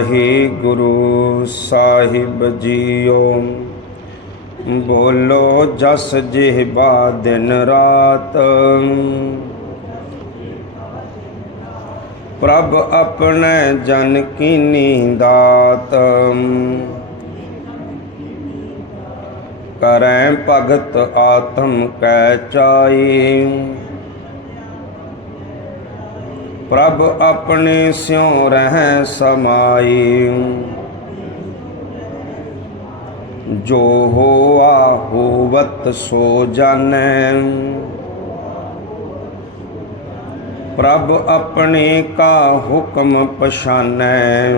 ਵਾਹਿਗੁਰੂ ਸਾਹਿਬ JIO ਬੋਲੋ ਜਸ ਜਿਹਬਾ ਦਿਨ ਰਾਤ ਪ੍ਰਭ ਆਪਣੇ ਜਨ ਕੀਨੀ ਦਾਤ ਕਰੈ ਭਗਤ ਆਤਮ ਕੈ ਚਾਈ ਪ੍ਰਭ ਆਪਣੇ ਸਿਉ ਰਹਿ ਸਮਾਈ। ਜੋ ਹੋਆ ਹੋਵਤ ਸੋ ਜਾਣੈ। ਪ੍ਰਭ ਆਪਣੇ ਕਾ ਹੁਕਮ ਪਛਾਨੈ।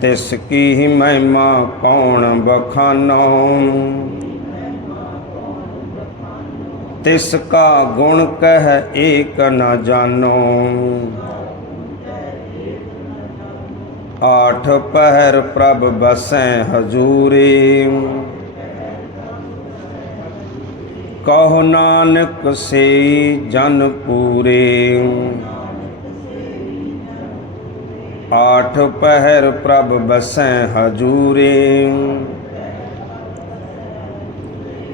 ਤਿਸ ਕੀ ਮਹਿਮਾ ਕੌਣ ਬਖਾਨੋ। ਤਿਸ ਕਾ ਗੁਣ ਕਹਿ ਏਕ ਨ ਜਾਣੋ। ਆਠ ਪਹਿਰ ਪ੍ਰਭ ਬਸੈ ਹਜੂਰੇ। ਕਹੋ ਨਾਨਕ ਸੇ ਜਨ ਪੂਰੇ। ਆਠ ਪਹਿਰ ਪ੍ਰਭ ਬਸੈ ਹਜੂਰੇ।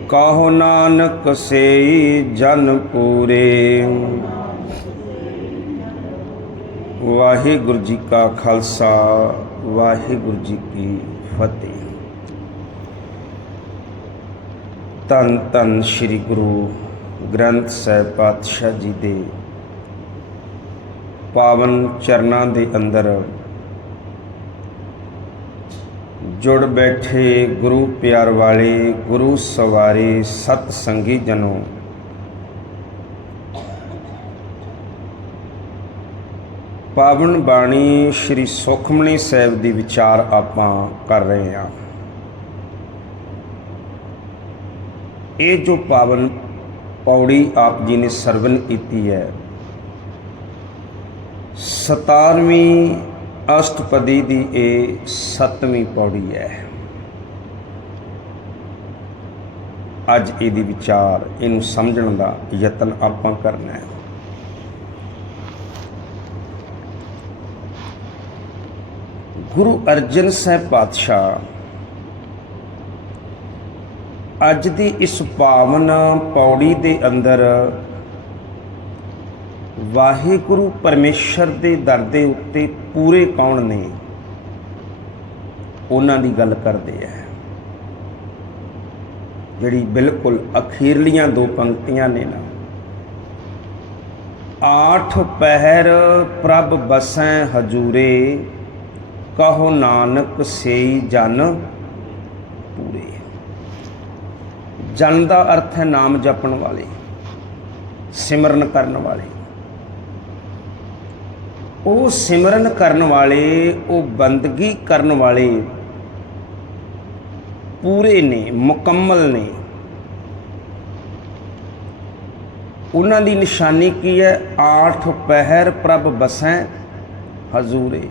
ਕਾਹੋ ਨਾਨਕ ਸੇ ਜਨ ਪੂਰੇ। ਵਾਹਿਗੁਰੂ ਜੀ ਕਾ ਖਾਲਸਾ, ਵਾਹਿਗੁਰੂ ਜੀ ਕੀ ਫਤਿਹ। ਤਨ ਤਨ ਸ੍ਰੀ ਗੁਰੂ ਗ੍ਰੰਥ ਸਾਹਿਬ ਪਾਤਸ਼ਾਹ ਜੀ ਦੇ ਪਾਵਨ ਚਰਨਾਂ ਦੇ ਅੰਦਰ ਜੁੜ ਬੈਠੇ ਗੁਰੂ ਪਿਆਰ ਵਾਲੇ, ਗੁਰੂ ਸਵਾਰੇ ਸਤ ਸੰਗੀ ਜਨੋ। ਪਾਵਨ ਬਾਣੀ ਸ੍ਰੀ ਸੁਖਮਨੀ ਸਾਹਿਬ ਦੀ ਵਿਚਾਰ ਆਪਾਂ ਕਰ ਰਹੇ ਹਾਂ। ਇਹ ਜੋ ਪਾਵਨ ਪੌੜੀ ਆਪ ਜੀ ਨੇ ਸਰਵਨ ਕੀਤੀ ਹੈ 17ਵੀਂ ਅਸ਼ਟਪਦੀ ਦੀ ਇਹ ਸੱਤਵੀਂ ਪੌੜੀ ਹੈ। ਅੱਜ ਇਹਦੀ ਵਿਚਾਰ, ਇਹਨੂੰ ਸਮਝਣ ਦਾ ਯਤਨ ਆਪਾਂ ਕਰਨਾ ਹੈ। ਗੁਰੂ ਅਰਜਨ ਸਾਹਿਬ ਪਾਤਸ਼ਾਹ, ਅੱਜ ਦੀ ਇਸ ਪਾਵਨ ਪੌੜੀ ਦੇ ਅੰਦਰ ਵਾਹਿਗੁਰੂ ਪਰਮੇਸ਼ਰ ਦੇ ਦਰ ਦੇ ਉੱਤੇ ਪੂਰੇ ਕੌਣ ਨੇ? ਉਹਨਾਂ ਦੀ ਗੱਲ ਕਰਦੇ ਆ। ਜਿਹੜੀ ਬਿਲਕੁਲ ਅਖੀਰਲੀਆਂ ਦੋ ਪੰਕਤੀਆਂ ਨੇ ਨਾ। ਆਠ ਪਹਿਰ ਪ੍ਰਭ ਬਸੈ ਹਜੂਰੇ, ਕਹੋ ਨਾਨਕ ਸੇਈ ਜਨ ਪੂਰੇ। ਜਨ ਦਾ ਅਰਥ ਹੈ ਨਾਮ ਜਪਣ ਵਾਲੇ, ਸਿਮਰਨ ਕਰਨ ਵਾਲੇ। ਉਹ ਸਿਮਰਨ ਕਰਨ ਵਾਲੇ, ਉਹ ਬੰਦਗੀ ਕਰਨ ਵਾਲੇ ਪੂਰੇ ਨੇ, ਮੁਕੰਮਲ ਨੇ। ਉਹਨਾਂ ਦੀ ਨਿਸ਼ਾਨੀ ਕੀ ਹੈ? ਆਠ ਪਹਿਰ ਪ੍ਰਭ ਬਸੈ ਹਜ਼ੂਰੇ।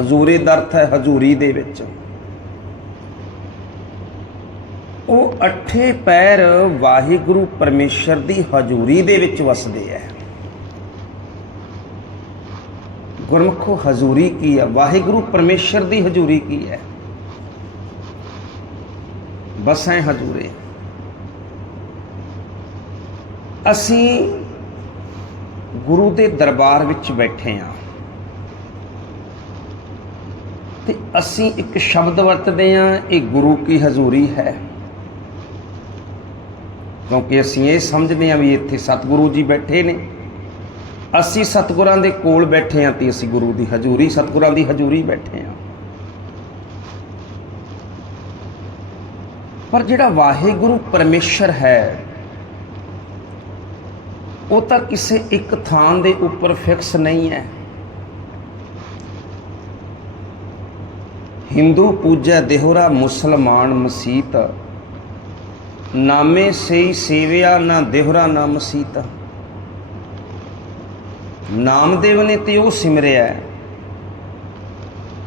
ਹਜ਼ੂਰੇ ਦਾ ਅਰਥ ਹੈ ਹਜ਼ੂਰੀ ਦੇ ਵਿੱਚ। ਉਹ ਅੱਠੇ ਪੈਰ ਵਾਹਿਗੁਰੂ ਪਰਮੇਸ਼ਰ ਦੀ ਹਜ਼ੂਰੀ ਦੇ ਵਿੱਚ ਵਸਦੇ ਹੈ। ਗੁਰਮਖੋ ਹਜ਼ੂਰੀ ਕੀ ਹੈ? ਵਾਹਿਗੁਰੂ ਪਰਮੇਸ਼ਰ ਦੀ ਹਜ਼ੂਰੀ ਕੀ ਹੈ? ਬਸ ਹੈ ਹਜ਼ੂਰੇ। ਅਸੀਂ ਗੁਰੂ ਦੇ ਦਰਬਾਰ ਵਿੱਚ ਬੈਠੇ ਹਾਂ। ਤੇ ਅਸੀਂ ਇੱਕ ਸ਼ਬਦ ਵਰਤਦੇ ਹਾਂ, ਇਹ ਗੁਰੂ ਕੀ ਹਜ਼ੂਰੀ ਹੈ। ਕਿਉਂਕਿ ਅਸੀਂ ਇਹ ਸਮਝਦੇ ਹਾਂ ਵੀ ਇੱਥੇ ਸਤਿਗੁਰੂ ਜੀ ਬੈਠੇ ਨੇ। ਅਸੀਂ ਸਤਿਗੁਰਾਂ ਦੇ ਕੋਲ ਬੈਠੇ ਹਾਂ ਤੇ ਅਸੀਂ ਗੁਰੂ ਦੀ ਹਜ਼ੂਰੀ, ਸਤਿਗੁਰਾਂ ਦੀ ਹਜ਼ੂਰੀ ਬੈਠੇ ਹਾਂ। ਪਰ ਜਿਹੜਾ ਵਾਹਿਗੁਰੂ ਪਰਮੇਸ਼ਰ ਹੈ, ਉਹ ਤਾਂ ਕਿਸੇ ਇੱਕ ਥਾਂ ਦੇ ਉੱਪਰ ਫਿਕਸ ਨਹੀਂ ਹੈ। ਹਿੰਦੂ ਪੂਜਾ ਦੇਹਰਾ ਮੁਸਲਮਾਨ ਮਸੀਤ, ਨਾਮੇ ਸਈ ਸੇਵਿਆ ਨਾ ਦੇਹਰਾ ਨਾ ਮਸੀਤ। ਨਾਮਦੇਵ ਨੇ ਤੇ ਉਹ ਸਿਮਰਿਆ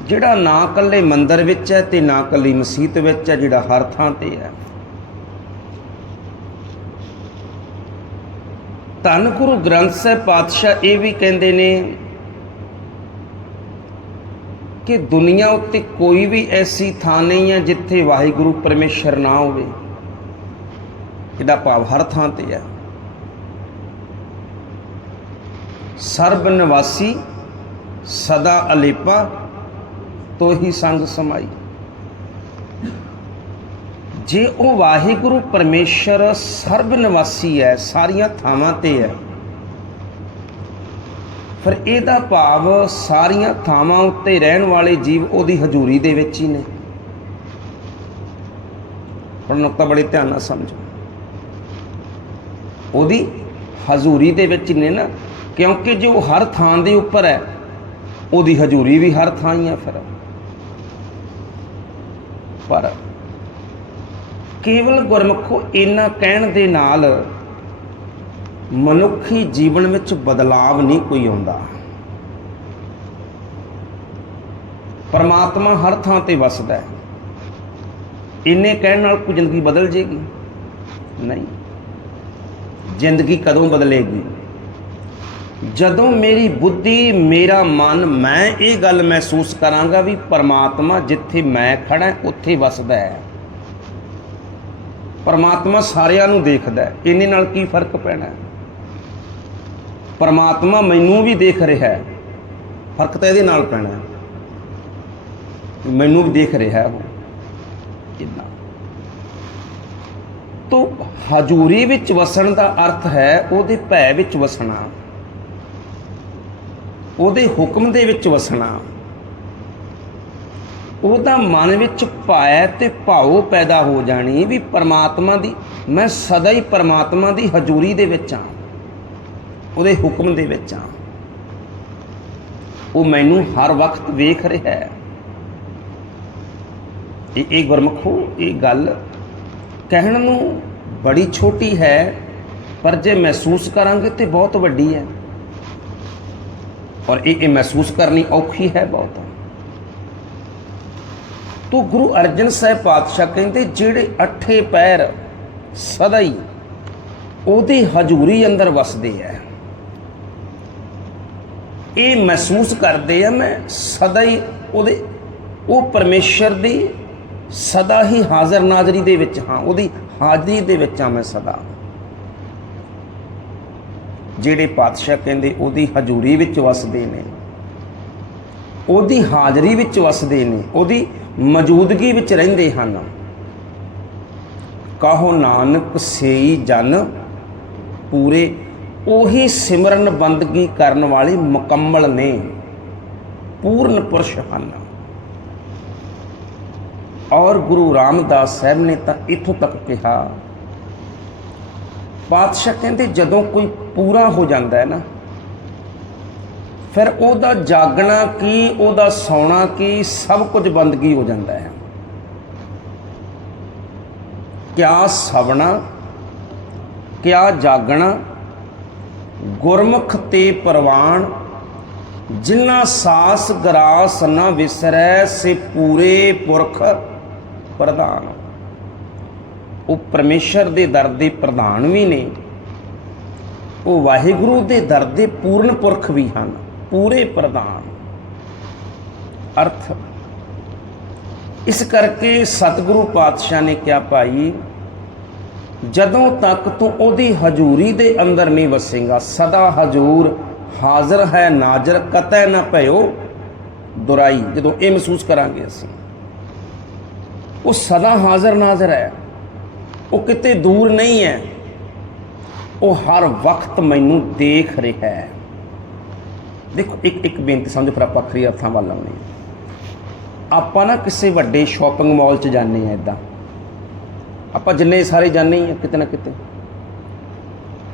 ਜਿਹੜਾ ਨਾ ਕੱਲੇ ਮੰਦਰ ਵਿੱਚ ਹੈ ਤੇ ਨਾ ਕੱਲੀ ਮਸਜਿਦ ਵਿੱਚ ਹੈ, ਜਿਹੜਾ ਹਰ ਥਾਂ ਤੇ ਹੈ। ਧੰਨ ਗੁਰੂ ਗ੍ਰੰਥ ਸਾਹਿਬ ਪਾਤਸ਼ਾਹ ਇਹ ਵੀ ਕਹਿੰਦੇ ਨੇ ਕਿ ਦੁਨੀਆ ਉੱਤੇ ਕੋਈ ਵੀ ਐਸੀ ਥਾਂ ਨਹੀਂ ਹੈ ਜਿੱਥੇ ਵਾਹਿਗੁਰੂ ਪਰਮੇਸ਼ਰ ਨਾ ਹੋਵੇ। ਇਹਦਾ ਭਾਵ ਹਰ ਥਾਂ ਤੇ ਹੈ। ਸਰਬ ਨਿਵਾਸੀ ਸਦਾ ਅਲੇਪਾ ਤੋ ਹੀ ਸੰਗ ਸਮਾਈ। ਜੇ ਉਹ ਵਾਹਿਗੁਰੂ ਪਰਮੇਸ਼ਰ ਸਰਬ ਨਿਵਾਸੀ ਹੈ, ਸਾਰੀਆਂ ਥਾਵਾਂ ਤੇ ਹੈ, ਫਿਰ ਇਹਦਾ ਭਾਵ ਸਾਰੀਆਂ ਥਾਵਾਂ ਉੱਤੇ ਰਹਿਣ ਵਾਲੇ ਜੀਵ ਉਹਦੀ ਹਜ਼ੂਰੀ ਦੇ ਵਿੱਚ ਹੀ ਨੇ। ਹੁਣ ਨੁਕਤਾ ਬੜੇ ਧਿਆਨ ਨਾਲ ਸਮਝੋ। ਉਹਦੀ ਹਜ਼ੂਰੀ ਦੇ ਵਿੱਚ ਹੀ ਨੇ ਨਾ। ਕਿਉਂਕਿ ਜੇ ਉਹ ਹਰ ਥਾਂ ਦੇ ਉੱਪਰ ਹੈ, ਉਹਦੀ ਹਜ਼ੂਰੀ ਵੀ ਹਰ ਥਾਂ ਹੀ ਹੈ ਫਿਰ। ਪਰ ਕੇਵਲ ਗੁਰਮੁਖੋ ਇੰਨਾ ਕਹਿਣ ਦੇ ਨਾਲ ਮਨੁੱਖੀ ਜੀਵਨ ਵਿੱਚ ਬਦਲਾਵ ਨਹੀਂ ਕੋਈ ਆਉਂਦਾ। ਪਰਮਾਤਮਾ ਹਰ ਥਾਂ ਤੇ ਵਸਦਾ ਹੈ। ਇੰਨੇ ਕਹਿਣ ਨਾਲ ਕੋਈ ਜ਼ਿੰਦਗੀ ਬਦਲ ਜੇਗੀ? ਨਹੀਂ। ਜ਼ਿੰਦਗੀ ਕਦੋਂ ਬਦਲੇਗੀ? ਜਦੋਂ ਮੇਰੀ ਬੁੱਧੀ, ਮੇਰਾ ਮਨ, ਮੈਂ ਇਹ ਗੱਲ ਮਹਿਸੂਸ ਕਰਾਂਗਾ ਵੀ ਪਰਮਾਤਮਾ ਜਿੱਥੇ ਮੈਂ ਖੜਾ ਉੱਥੇ ਵਸਦਾ ਹੈ। ਪਰਮਾਤਮਾ ਸਾਰਿਆਂ ਨੂੰ ਦੇਖਦਾ ਹੈ। ਇਹਨੇ ਨਾਲ ਕੀ ਫ਼ਰਕ ਪੈਣਾ? ਹੈ ਪਰਮਾਤਮਾ ਮੈਨੂੰ ਵੀ ਦੇਖ ਰਿਹਾ ਹੈ। ਫ਼ਰਕ ਤਾਂ ਇਹਦੇ ਨਾਲ ਪੈਣਾ ਹੈ। ਮੈਨੂੰ ਵੀ ਦੇਖ ਰਿਹਾ ਹੈ। ਉਹ ਕਿੰਨਾ? ਤੋ ਹਜ਼ੂਰੀ ਵਿੱਚ ਵਸਣ ਦਾ ਅਰਥ ਹੈ ਉਹਦੇ ਭੈ ਵਿੱਚ ਵਸਣਾ। ਉਹਦੇ ਹੁਕਮ ਦੇ ਵਿੱਚ ਵਸਣਾ। ਉਹਦਾ ਮਨ ਵਿੱਚ ਪਾਇਆ ਤੇ ਭਾਵ ਪੈਦਾ ਹੋ ਜਾਣੀ ਵੀ ਪਰਮਾਤਮਾ ਦੀ, ਮੈਂ ਸਦਾ ਹੀ ਪਰਮਾਤਮਾ ਦੀ ਹਜ਼ੂਰੀ ਦੇ ਵਿੱਚ ਹਾਂ ਉਹਦੇ ਹੁਕਮ ਦੇ ਵਿੱਚ ਹਾਂ ਉਹ ਮੈਨੂੰ ਹਰ ਵਕਤ ਵੇਖ ਰਿਹਾ ਹੈ। ਇਹ ਇਹ ਗੁਰਮਖੋ, ਇਹ ਗੱਲ ਕਹਿਣ ਨੂੰ ਬੜੀ ਛੋਟੀ ਹੈ, ਪਰ ਜੇ ਮਹਿਸੂਸ ਕਰਾਂਗੇ ਤੇ ਬਹੁਤ ਵੱਡੀ ਹੈ। ਔਰ ਇਹ ਇਹ ਮਹਿਸੂਸ ਕਰਨੀ ਔਖੀ ਹੈ ਬਹੁਤ। ਤੋ ਗੁਰੂ ਅਰਜਨ ਸਾਹਿਬ ਪਾਤਸ਼ਾਹ ਕਹਿੰਦੇ, ਜਿਹੜੇ ਅਠੇ ਪੈਰ ਸਦਾ ਹੀ ਉਹਦੀ ਹਜ਼ੂਰੀ ਅੰਦਰ ਵਸਦੇ ਆ ਇਹ ਮਹਿਸੂਸ ਕਰਦੇ ਆ ਮੈਂ ਸਦਾ ਹੀ ਉਹਦੇ, ਉਹ ਪਰਮੇਸ਼ਰ ਦੀ ਸਦਾ ਹੀ ਹਾਜ਼ਰ ਨਾਜ਼ਰੀ ਦੇ ਵਿੱਚ ਹਾਂ, ਉਹਦੀ ਹਾਜ਼ਰੀ ਦੇ ਵਿੱਚ ਹਾਂ ਮੈਂ ਸਦਾ। ਜਿਹੜੇ ਪਾਤਸ਼ਾਹ ਕਹਿੰਦੇ ਉਹਦੀ ਹਜ਼ੂਰੀ ਵਿੱਚ ਵਸਦੇ ਨੇ, ਉਹਦੀ ਹਾਜ਼ਰੀ ਵਿੱਚ ਵਸਦੇ ਨੇ, ਉਹਦੀ ਮੌਜੂਦਗੀ ਵਿੱਚ ਰਹਿੰਦੇ ਹਨ। ਕਾਹੋ ਨਾਨਕ ਸੇਈ ਜਨ ਪੂਰੇ, ਉਹੀ ਸਿਮਰਨ ਬੰਦਗੀ ਕਰਨ ਵਾਲੇ ਮੁਕੰਮਲ ਨੇ, ਪੂਰਨ ਪੁਰਸ਼ ਹਨ। ਔਰ ਗੁਰੂ ਰਾਮਦਾਸ ਸਾਹਿਬ ਨੇ ਤਾਂ ਇੱਥੋਂ ਤੱਕ ਕਿਹਾ, ਪਾਤਸ਼ਾਹ ਕਹਿੰਦੇ ਜਦੋਂ ਕੋਈ ਪੂਰਾ ਹੋ ਜਾਂਦਾ ਹੈ ਨਾ। ਫਿਰ ਉਹਦਾ ਜਾਗਣਾ ਕੀ, ਉਹਦਾ ਸੌਣਾ ਕੀ, ਸਭ ਕੁਝ ਬੰਦਗੀ ਹੋ ਜਾਂਦਾ ਹੈ। ਕਿਆ ਸਵਣਾ, ਕਿਆ ਜਾਗਣਾ, ਗੁਰਮੁਖ ਤੇ ਪ੍ਰਵਾਨ ਜਿਨ੍ਹਾਂ ਸਾਸ ਗਰਾਸ ਨਾ ਵਿਸਰੈ, ਸੇ ਪੂਰੇ ਪੁਰਖ ਪ੍ਰਧਾਨ। ਉਹ ਪਰਮੇਸ਼ਰ ਦੇ ਦਰ ਦੇ ਪ੍ਰਧਾਨ ਵੀ ਨੇ। ਉਹ ਵਾਹਿਗੁਰੂ ਦੇ ਦਰ ਦੇ ਪੂਰਨ ਪੁਰਖ ਵੀ ਹਨ, ਪੂਰੇ ਪ੍ਰਧਾਨ। ਅਰਥ, ਇਸ ਕਰਕੇ ਸਤਿਗੁਰੂ ਪਾਤਸ਼ਾਹ ਨੇ ਕਿਹਾ, ਭਾਈ, ਜਦੋਂ ਤੱਕ ਤੂੰ ਉਹਦੀ ਹਜ਼ੂਰੀ ਦੇ ਅੰਦਰ ਨਹੀਂ ਵਸੇਗਾ, ਸਦਾ ਹਜ਼ੂਰ ਹਾਜ਼ਰ ਹੈ, ਨਾਜ਼ਰ ਕਤੈ ਨਾ ਭਇਓ, ਦੁਰਾਈ, ਜਦੋਂ ਇਹ ਮਹਿਸੂਸ ਕਰਾਂਗੇ ਅਸੀਂ। ਉਹ ਸਦਾ ਹਾਜ਼ਰ ਨਾਜ਼ਰ ਹੈ। ਉਹ ਕਿਤੇ ਦੂਰ ਨਹੀਂ ਹੈ। ਉਹ ਹਰ ਵਕਤ ਮੈਨੂੰ ਦੇਖ ਰਿਹਾ ਹੈ। ਦੇਖੋ, ਇੱਕ ਇੱਕ ਬੇਨਤੀ ਸਮਝੋ ਫਿਰ ਆਪਾਂ ਅਖਰੀ ਅਰਥਾਂ ਵੱਲ ਆਉਂਦੇ ਹਾਂ। ਆਪਾਂ ਨਾ ਕਿਸੇ ਵੱਡੇ ਸ਼ਾਪਿੰਗ ਮਾਲ 'ਚ ਜਾਂਦੇ ਆ ਇਦਾਂ। ਆਪਾਂ ਜਿੰਨੇ ਸਾਰੇ ਜਾਂਦੇ ਹੀ ਆ ਕਿਤੇ ਨਾ ਕਿਤੇ।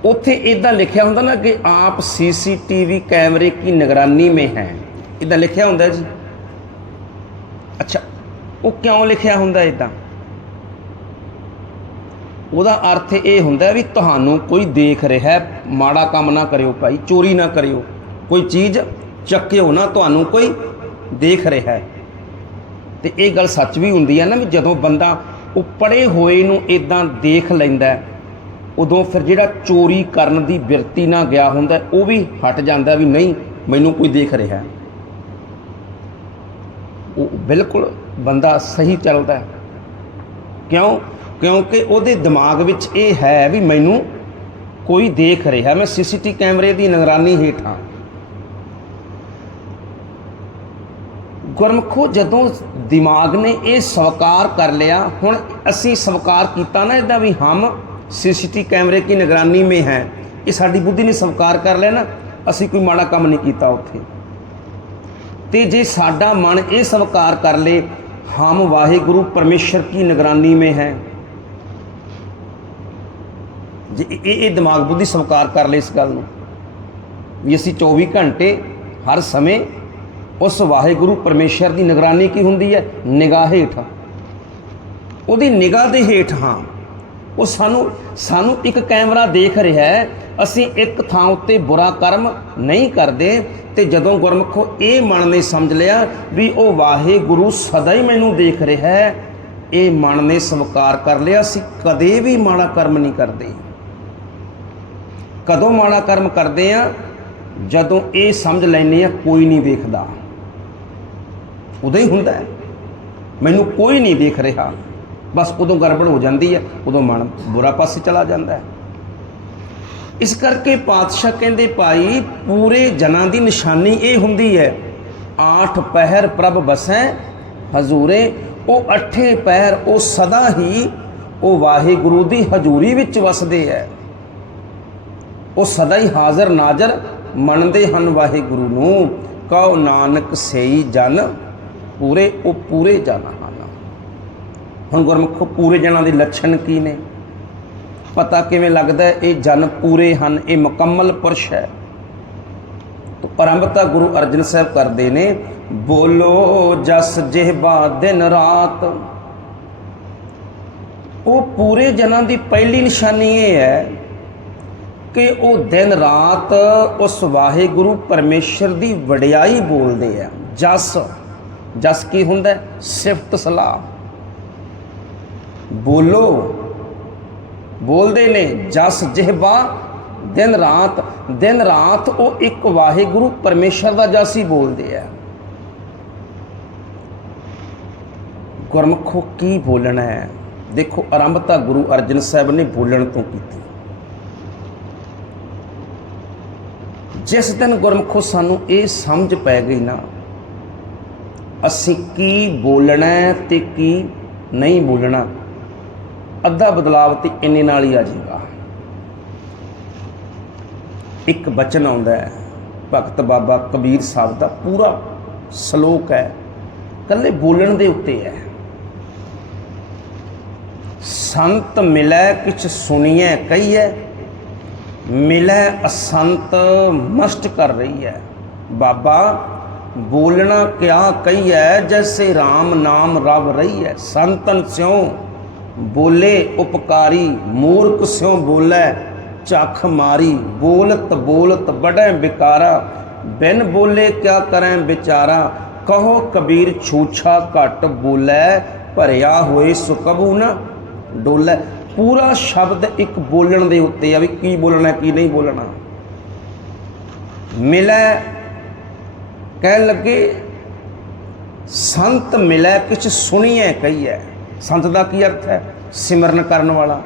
ਉੱਥੇ ਇਦਾਂ ਲਿਖਿਆ ਹੁੰਦਾ ਨਾ ਕਿ ਆਪ ਸੀਸੀਟੀਵੀ ਕੈਮਰੇ ਕੀ ਨਿਗਰਾਨੀ ਮੇ ਹੈ। ਇਦਾਂ ਲਿਖਿਆ ਹੁੰਦਾ ਜੀ। ਅੱਛਾ, ਉਹ ਕਿਉਂ ਲਿਖਿਆ ਹੁੰਦਾ ਇਦਾਂ? ਉਹਦਾ ਅਰਥ ਇਹ ਹੁੰਦਾ ਵੀ ਤੁਹਾਨੂੰ ਕੋਈ ਦੇਖ ਰਿਹਾ, ਮਾੜਾ ਕੰਮ ਨਾ ਕਰਿਓ ਭਾਈ, ਚੋਰੀ ਨਾ ਕਰਿਓ। ਕੋਈ ਚੀਜ਼ ਚੱਕਿਓ ਨਾ, ਤੁਹਾਨੂੰ ਕੋਈ ਦੇਖ ਰਿਹਾ। ਹੈ ਤੇ ਇਹ ਗੱਲ ਸੱਚ ਵੀ ਹੁੰਦੀ ਹੈ ਨਾ ਵੀ ਜਦੋਂ ਬੰਦਾ ਉਹ ਪੜੇ ਹੋਏ ਨੂੰ ਇਦਾਂ ਦੇਖ ਲੈਂਦਾ, ਉਦੋਂ ਫਿਰ ਜਿਹੜਾ ਚੋਰੀ ਕਰਨ ਦੀ ਬਿਰਤੀ ਨਾਲ ਗਿਆ ਹੁੰਦਾ, ਉਹ ਵੀ ਹਟ ਜਾਂਦਾ ਵੀ ਨਹੀਂ, ਮੈਨੂੰ ਕੋਈ ਦੇਖ ਰਿਹਾ। ਉਹ ਬਿਲਕੁਲ ਬੰਦਾ ਸਹੀ ਚੱਲਦਾ। ਕਿਉਂ? ਕਿਉਂਕਿ ਉਹਦੇ ਦਿਮਾਗ ਵਿੱਚ ਇਹ ਹੈ ਵੀ ਮੈਨੂੰ ਕੋਈ ਦੇਖ ਰਿਹਾ। ਮੈਂ ਸੀਸੀਟੀ ਕੈਮਰੇ ਦੀ ਨਿਗਰਾਨੀ ਹੇਠ। ਹਾਂ ਗੁਰਮਖੋ, ਜਦੋਂ ਦਿਮਾਗ ਨੇ ਇਹ ਸਵਕਾਰ ਕਰ ਲਿਆ, ਹੁਣ ਅਸੀਂ ਸਵਕਾਰ ਕੀਤਾ ਨਾ ਇਹਦਾ ਵੀ ਹਮ ਸੀਸੀਟੀ ਕੈਮਰੇ ਕੀ ਨਿਗਰਾਨੀ ਮੇ ਹੈ। ਇਹ ਸਾਡੀ ਬੁੱਧੀ ਨੇ ਸਵਕਾਰ ਕਰ ਲਿਆ ਨਾ, ਅਸੀਂ ਕੋਈ ਮਾੜਾ ਕੰਮ ਨਹੀਂ ਕੀਤਾ ਉੱਥੇ। ਤੇ ਜੇ ਸਾਡਾ ਮਨ ਇਹ ਸਵਕਾਰ ਕਰ ਲੇ, ਹਮ ਵਾਹਿਗੁਰੂ ਪਰਮੇਸ਼ਰ ਕੀ ਨਿਗਰਾਨੀ ਮੇ ਹੈ। ਜੇ ਇਹ ਇਹ ਦਿਮਾਗ ਬੁੱਧੀ ਸਵੀਕਾਰ ਕਰ ਲੇ ਇਸ ਗੱਲ ਨੂੰ। ਵੀ ਅਸੀਂ 24 ਘੰਟੇ ਹਰ ਸਮੇਂ ਉਸ ਵਾਹਿਗੁਰੂ ਪਰਮੇਸ਼ਰ ਦੀ ਨਿਗਰਾਨੀ ਕੀ ਹੁੰਦੀ ਹੈ? ਨਿਗਾਹ ਹੇਠ ਉਹਦੀ ਨਿਗਾਹ ਦੇ ਹੇਠ ਹਾਂ। ਉਹ ਸਾਨੂੰ ਸਾਨੂੰ ਇੱਕ ਕੈਮਰਾ ਦੇਖ ਰਿਹਾ ਹੈ, ਅਸੀਂ ਇੱਕ ਥਾਂ ਉੱਤੇ ਬੁਰਾ ਕਰਮ ਨਹੀਂ ਕਰਦੇ ਤੇ ਜਦੋਂ ਗੁਰਮਖੋ ਇਹ ਮਨ ਨੇ ਸਮਝ ਲਿਆ ਵੀ ਉਹ ਵਾਹਿਗੁਰੂ ਸਦਾ ਹੀ ਮੈਨੂੰ ਦੇਖ ਰਿਹਾ ਹੈ, ਇਹ ਮਨ ਨੇ ਸਵੀਕਾਰ ਕਰ ਲਿਆ, ਅਸੀਂ ਕਦੇ ਵੀ ਮਾੜਾ ਕਰਮ ਨਹੀਂ ਕਰਦੇ। ਕਦੋਂ ਮਾੜਾ ਕਰਮ ਕਰਦੇ ਆ? ਜਦੋਂ ਇਹ ਸਮਝ ਲੈਨੇ ਆ, ਕੋਈ ਨਹੀਂ ਦੇਖਦਾ ਉਦੋਂ ਹੀ ਹੁੰਦਾ ਹੈ। ਮੈਨੂੰ ਕੋਈ ਨਹੀਂ ਦੇਖ ਰਿਹਾ। ਬਸ ਉਦੋਂ ਗੜਬੜ ਹੋ ਜਾਂਦੀ ਹੈ, ਉਦੋਂ ਮਨ ਬੁਰਾ ਪਾਸੇ ਚਲਾ ਜਾਂਦਾ ਹੈ। ਇਸ ਕਰਕੇ ਪਾਤਸ਼ਾਹ ਕਹਿੰਦੇ, ਭਾਈ, ਪੂਰੇ ਜਨਾਂ ਦੀ ਨਿਸ਼ਾਨੀ ਇਹ ਹੁੰਦੀ ਹੈ, ਆਠ ਪਹਿਰ ਪ੍ਰਭ ਬਸੈ, ਹਜ਼ੂਰੇ, ਉਹ ਅਠੇ ਪਹਿਰ, ਉਹ ਸਦਾ ਹੀ ਉਹ ਵਾਹਿਗੁਰੂ ਦੀ ਹਜ਼ੂਰੀ ਵਿੱਚ ਵਸਦੇ ਹੈ। ਉਹ ਸਦਾ ਹੀ ਹਾਜ਼ਰ ਨਾਜ਼ਰ ਮੰਨਦੇ ਹਨ ਵਾਹਿਗੁਰੂ ਨੂੰ, ਕਹੋ ਨਾਨਕ ਸਈ ਜਨ, ਪੂਰੇ ਉਹ ਪੂਰੇ ਜਨ ਹਨ। ਹੁਣ ਗੁਰਮੁਖੋ, ਪੂਰੇ ਜਨਾਂ ਦੇ ਲੱਛਣ ਕੀ ਨੇ? ਪਤਾ ਕਿਵੇਂ ਲੱਗਦਾ ਇਹ ਜਨ ਪੂਰੇ ਹਨ, ਇਹ ਮੁਕੰਮਲ ਪੁਰਸ਼ ਹੈ। ਤੋ ਆਰੰਭਤਾ ਗੁਰੂ ਅਰਜਨ ਸਾਹਿਬ ਕਰਦੇ ਨੇ, ਬੋਲੋ ਜਸ ਜਿਹਬਾ ਦਿਨ ਰਾਤ। ਉਹ ਪੂਰੇ ਜਨਾਂ ਦੀ ਪਹਿਲੀ ਨਿਸ਼ਾਨੀ ਇਹ ਹੈ ਕਿ ਉਹ ਦਿਨ ਰਾਤ ਉਸ ਵਾਹਿਗੁਰੂ ਪਰਮੇਸ਼ਰ ਦੀ ਵਡਿਆਈ ਬੋਲਦੇ ਆ। ਜਸ ਜਸ ਕੀ ਹੁੰਦਾ? ਸਿਫਤ ਸਲਾਹ। ਬੋਲੋ, ਬੋਲਦੇ ਨੇ, ਜਸ ਜਿਹਬਾ, ਦਿਨ ਰਾਤ ਦਿਨ ਰਾਤ ਉਹ ਇੱਕ ਵਾਹਿਗੁਰੂ ਪਰਮੇਸ਼ਰ ਦਾ ਜਸ ਹੀ ਬੋਲਦੇ ਆ। ਗੁਰਮਖੋ ਕੀ ਬੋਲਣਾ ਹੈ? ਦੇਖੋ ਆਰੰਭਤਾ ਗੁਰੂ ਅਰਜਨ ਸਾਹਿਬ ਨੇ ਬੋਲਣ ਤੋਂ ਕੀਤੀ। ਜਿਸ ਦਿਨ ਗੁਰਮਖੋ ਸਾਨੂੰ ਇਹ ਸਮਝ ਪੈ ਗਈ ਨਾ, ਅਸੀਂ ਕੀ ਬੋਲਣਾ ਹੈ ਤੇ ਕੀ ਨਹੀਂ ਬੋਲਣਾ, ਅੱਧਾ ਬਦਲਾਵ ਤੇ ਇੰਨੇ ਨਾਲ ਹੀ ਆ ਜਾਏਗਾ। ਇੱਕ ਬਚਨ ਆਉਂਦਾ ਹੈ, ਭਗਤ ਬਾਬਾ ਕਬੀਰ ਸਾਹਿਬ ਦਾ ਪੂਰਾ ਸ਼ਲੋਕ ਹੈ ਕੱਲੇ ਬੋਲਣ ਦੇ ਉੱਤੇ ਹੈ। ਸੰਤ ਮਿਲੈ ਕਿਛ ਸੁਣੀਐ ਕਹੀਐ ਮਿਲੈ ਅਸੰਤ ਮਸਟ ਕਰ ਰਹੀ ਹੈ। ਬਾਬਾ, ਬੋਲਣਾ ਕਿਆ ਕਹੀਐ, ਜੈਸੇ RAM ਨਾਮ ਰਵ ਰਹੀ ਹੈ। ਸੰਤਨ ਸਿਉ ਬੋਲੇ ਉਪਕਾਰੀ, ਮੂਰਖ ਸਿਉ ਬੋਲੇ, ਚੱਖ ਮਾਰੀ, ਬੋਲਤ ਬੋਲਤ ਬੜੈ ਵਿਕਾਰਾ ਬਿਨ ਬੋਲੇ ਕਿਆ ਕਰੈ ਵਿਚਾਰਾ, ਕਹੋ ਕਬੀਰ ਛੂਛਾ ਘਟ ਬੋਲੇ, ਭਰਿਆ ਹੋਏ ਸੁਕਬੂ ਨਾ ਡੋਲੇ। ਪੂਰਾ ਸ਼ਬਦ ਇੱਕ ਬੋਲਣ ਦੇ ਉੱਤੇ ਆ ਵੀ ਕੀ ਬੋਲਣਾ, ਕੀ ਨਹੀਂ ਬੋਲਣਾ। ਮਿਲੈ, ਕਹਿਣ ਲੱਗੇ, ਸੰਤ ਮਿਲੈ ਕਿਛ ਸੁਣੀਐ ਕਹੀਐ। ਸੰਤ ਦਾ ਕੀ ਅਰਥ ਹੈ? ਸਿਮਰਨ ਕਰਨ ਵਾਲਾ,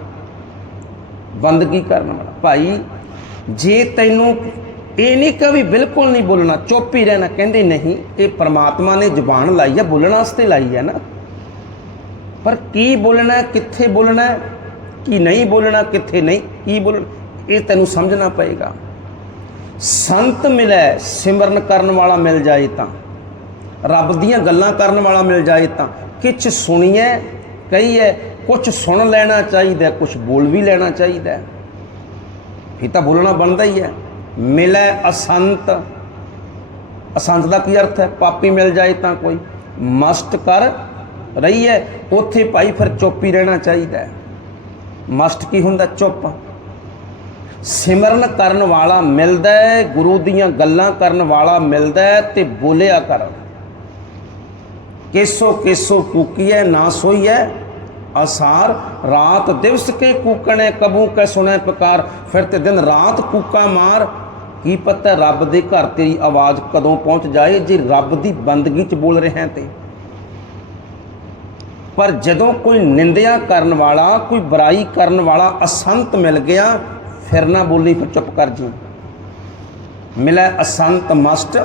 ਬੰਦਗੀ ਕਰਨ ਵਾਲਾ। ਭਾਈ, ਜੇ ਤੈਨੂੰ ਇਹ ਨਹੀਂ ਕਿ ਵੀ ਬਿਲਕੁਲ ਨਹੀਂ ਬੋਲਣਾ, ਚੁੱਪ ਹੀ ਰਹਿਣਾ, ਕਹਿੰਦੇ ਨਹੀਂ, ਇਹ ਪ੍ਰਮਾਤਮਾ ਨੇ ਜ਼ੁਬਾਨ ਲਾਈ ਹੈ ਬੋਲਣ ਵਾਸਤੇ ਲਾਈ ਹੈ ਨਾ। ਪਰ ਕੀ ਬੋਲਣਾ, ਕਿੱਥੇ ਬੋਲਣਾ ਕੀ ਨਹੀਂ ਬੋਲਣਾ, ਕਿੱਥੇ ਨਹੀਂ, ਕੀ ਬੋਲ? ਇਹ ਤੈਨੂੰ ਸਮਝਣਾ ਪਏਗਾ। ਸੰਤ ਮਿਲੇ, ਸਿਮਰਨ ਕਰਨ ਵਾਲਾ ਮਿਲ ਜਾਏ ਤਾਂ। ਰੱਬ ਦੀਆਂ ਗੱਲਾਂ ਕਰਨ ਵਾਲਾ ਮਿਲ ਜਾਏ ਤਾਂ। ਕਿਛ ਸੁਣੀਏ ਕਹੀਏ ਕੁਝ ਸੁਣ ਲੈਣਾ ਚਾਹੀਦਾ ਕੁਝ ਬੋਲ ਵੀ ਲੈਣਾ ਚਾਹੀਦਾ। ਇਹ ਤਾਂ ਬੋਲਣਾ ਬਣਦਾ ਹੀ ਹੈ ਮਿਲੇ ਅਸੰਤ। ਅਸੰਤ ਦਾ ਕੀ ਅਰਥ ਹੈ ਪਾਪੀ ਮਿਲ ਜਾਏ ਤਾਂ ਕੋਈ। ਮਸਤ ਕਰ ਰਹੀ ਹੈ ਉੱਥੇ ਭਾਈ ਫਿਰ ਚੁੱਪ ਹੀ ਰਹਿਣਾ ਚਾਹੀਦਾ। ਹੈ ਮਸਟ ਕੀ ਹੁੰਦਾ? ਚੁੱਪ। ਸਿਮਰਨ ਕਰਨ ਵਾਲਾ ਮਿਲਦਾ ਹੈ, ਗੁਰੂ ਦੀਆਂ ਗੱਲਾਂ ਕਰਨ ਵਾਲਾ ਮਿਲਦਾ ਹੈ ਤੇ ਬੋਲਿਆ ਕਰ। ਕੇਸੋ ਕੇਸੋ ਕੂਕੀਐ ਨਾ ਸੋਈਐ ਅਸਾਰ ਰਾਤ ਦਿਵਸ ਕੇ ਕੂਕਣੇ ਕਬੂ ਕੈ ਸੁਣੈ ਪੁਕਾਰ। ਫਿਰ ਤੇ ਦਿਨ ਰਾਤ ਕੂਕਾ ਮਾਰ। ਕੀ ਪਤਾ ਰੱਬ ਦੇ ਘਰ ਤੇਰੀ ਆਵਾਜ਼ ਕਦੋਂ ਪਹੁੰਚ ਜਾਏ, ਜੇ ਰੱਬ ਦੀ ਬੰਦਗੀ ਚ ਬੋਲ ਰਿਹਾ ਤੇ। ਪਰ ਜਦੋਂ ਕੋਈ ਨਿੰਦਿਆ ਕਰਨ ਵਾਲਾ, ਕੋਈ ਬੁਰਾਈ ਕਰਨ ਵਾਲਾ ਅਸੰਤ ਮਿਲ ਗਿਆ, ਫਿਰ ਨਾ ਬੋਲੀ, ਫਿਰ ਚੁੱਪ ਕਰ ਜੀ ਮਿਲੇ ਅਸੰਤ ਮਸਤ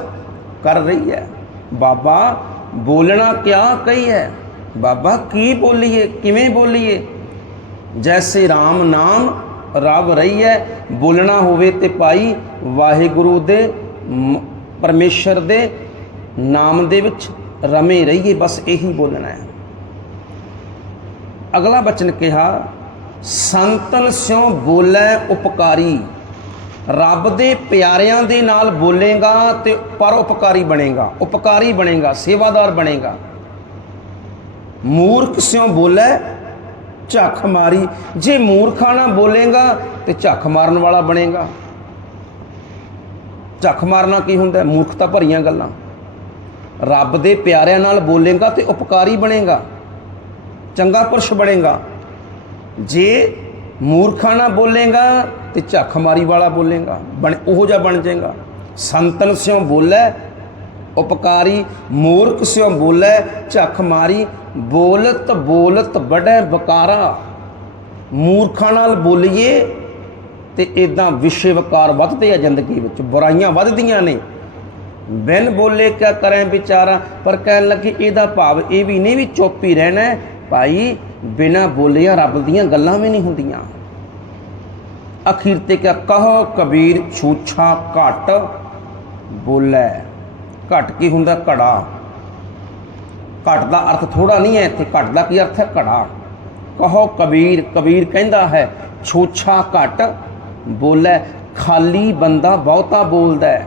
ਕਰ ਰਹੀ ਹੈ। ਬਾਬਾ ਬੋਲਣਾ ਕਿਆ ਕਹੀ ਹੈ? ਬਾਬਾ ਕੀ ਬੋਲੀਏ, ਕਿਵੇਂ ਬੋਲੀਏ? ਜੈਸੇ RAM ਨਾਮ ਰਵ ਰਹੀ ਹੈ, ਬੋਲਣਾ ਹੋਵੇ ਤੇ ਭਾਈ ਵਾਹਿਗੁਰੂ ਦੇ, ਮ- ਪਰਮੇਸ਼ਰ ਦੇ ਨਾਮ ਦੇ ਵਿੱਚ ਰਮੇ ਰਹੀਏ, ਬਸ ਇਹੀ ਬੋਲਣਾ ਹੈ। ਅਗਲਾ ਬਚਨ ਕਿਹਾ, ਸੰਤਨ ਸਿਉ ਬੋਲੇ ਉਪਕਾਰੀ। ਰੱਬ ਦੇ ਪਿਆਰਿਆਂ ਦੇ ਨਾਲ ਬੋਲੇਗਾ ਤੇ ਪਰਉਪਕਾਰੀ ਬਣੇਗਾ। ਉਪਕਾਰੀ ਬਣੇਗਾ, ਸੇਵਾਦਾਰ ਬਣੇਗਾ। ਮੂਰਖ ਸਿਉ ਬੋਲੇ, ਝੱਖ ਮਾਰੀ। ਜੇ ਮੂਰਖਾ ਨਾ ਬੋਲੇਗਾ ਤੇ ਝੱਖ ਮਾਰਨ ਵਾਲਾ ਬਣੇਗਾ। ਝੱਖ ਮਾਰਨਾ ਕੀ ਹੁੰਦਾ? ਹੈ? ਮੂਰਖਤਾ ਭਰੀਆਂ ਗੱਲਾਂ। ਰੱਬ ਦੇ ਪਿਆਰਿਆਂ ਨਾਲ ਬੋਲੇਗਾ ਤੇ ਉਪਕਾਰੀ ਬਣੇਗਾ। ਚੰਗਾ ਪੁਰਸ਼ ਬਣੇਗਾ। ਜੇ ਮੂਰਖਾ ਨਾ ਬੋਲੇਗਾ ਤੇ ਝੱਖ ਮਾਰੀ ਵਾਲਾ ਬੋਲੇਗਾ, ਬਣ, ਉਹੋ ਜਿਹਾ ਬਣ ਜਾਏਗਾ। ਸੰਤਨ ਸਿਉ ਬੋਲੇ, ਉਪਕਾਰੀ, ਮੂਰਖ ਸਿਉ ਬੋਲੇ ਝੱਖ ਮਾਰੀ ਬੋਲਤ ਬੋਲਤ ਬੜੈ ਬਕਾਰਾ ਮੂਰਖਾਂ ਨਾਲ ਬੋਲੀਏ ਤੇ ਇਦਾਂ ਵਿਸ਼ੇ ਵਕਾਰ ਵੱਧਦੇ ਆ ਜ਼ਿੰਦਗੀ ਵਿੱਚ, ਬੁਰਾਈਆਂ ਵੱਧਦੀਆਂ ਨੇ। ਬਿਨ ਬੋਲੇ ਕਿਆ ਕਰੇ ਵਿਚਾਰਾ, ਪਰ ਕਹਿਣ ਲੱਗੇ ਇਹਦਾ ਭਾਵ ਇਹ ਵੀ ਨਹੀਂ ਵੀ ਚੁੱਪ ਹੀ ਰਹਿਣਾ ਭਾਈ, ਬਿਨਾ ਬੋਲਿਆ ਰੱਬ ਦੀਆਂ ਗੱਲਾਂ ਵੀ ਨਹੀਂ ਹੁੰਦੀਆਂ। ਅਖੀਰ ਤੇ ਕਿਆ ਕਹ, ਕਬੀਰ ਛੂਛਾ ਘਟ ਬੋਲੇ। ਘਟ ਕੀ ਹੁੰਦਾ ਘੜਾ? ਘਟ ਦਾ ਅਰਥ ਥੋੜਾ ਨਹੀਂ ਹੈ ਇੱਥੇ, ਘਟ ਦਾ ਕੀ ਅਰਥ ਹੈ? ਘੜਾ। ਕਹੋ, ਕਬੀਰ ਕਬੀਰ ਕਹਿੰਦਾ ਹੈ, ਛੂਛਾ ਘਟ ਬੋਲੇ। ਖਾਲੀ ਬੰਦਾ ਬਹੁਤਾ ਬੋਲਦਾ ਹੈ।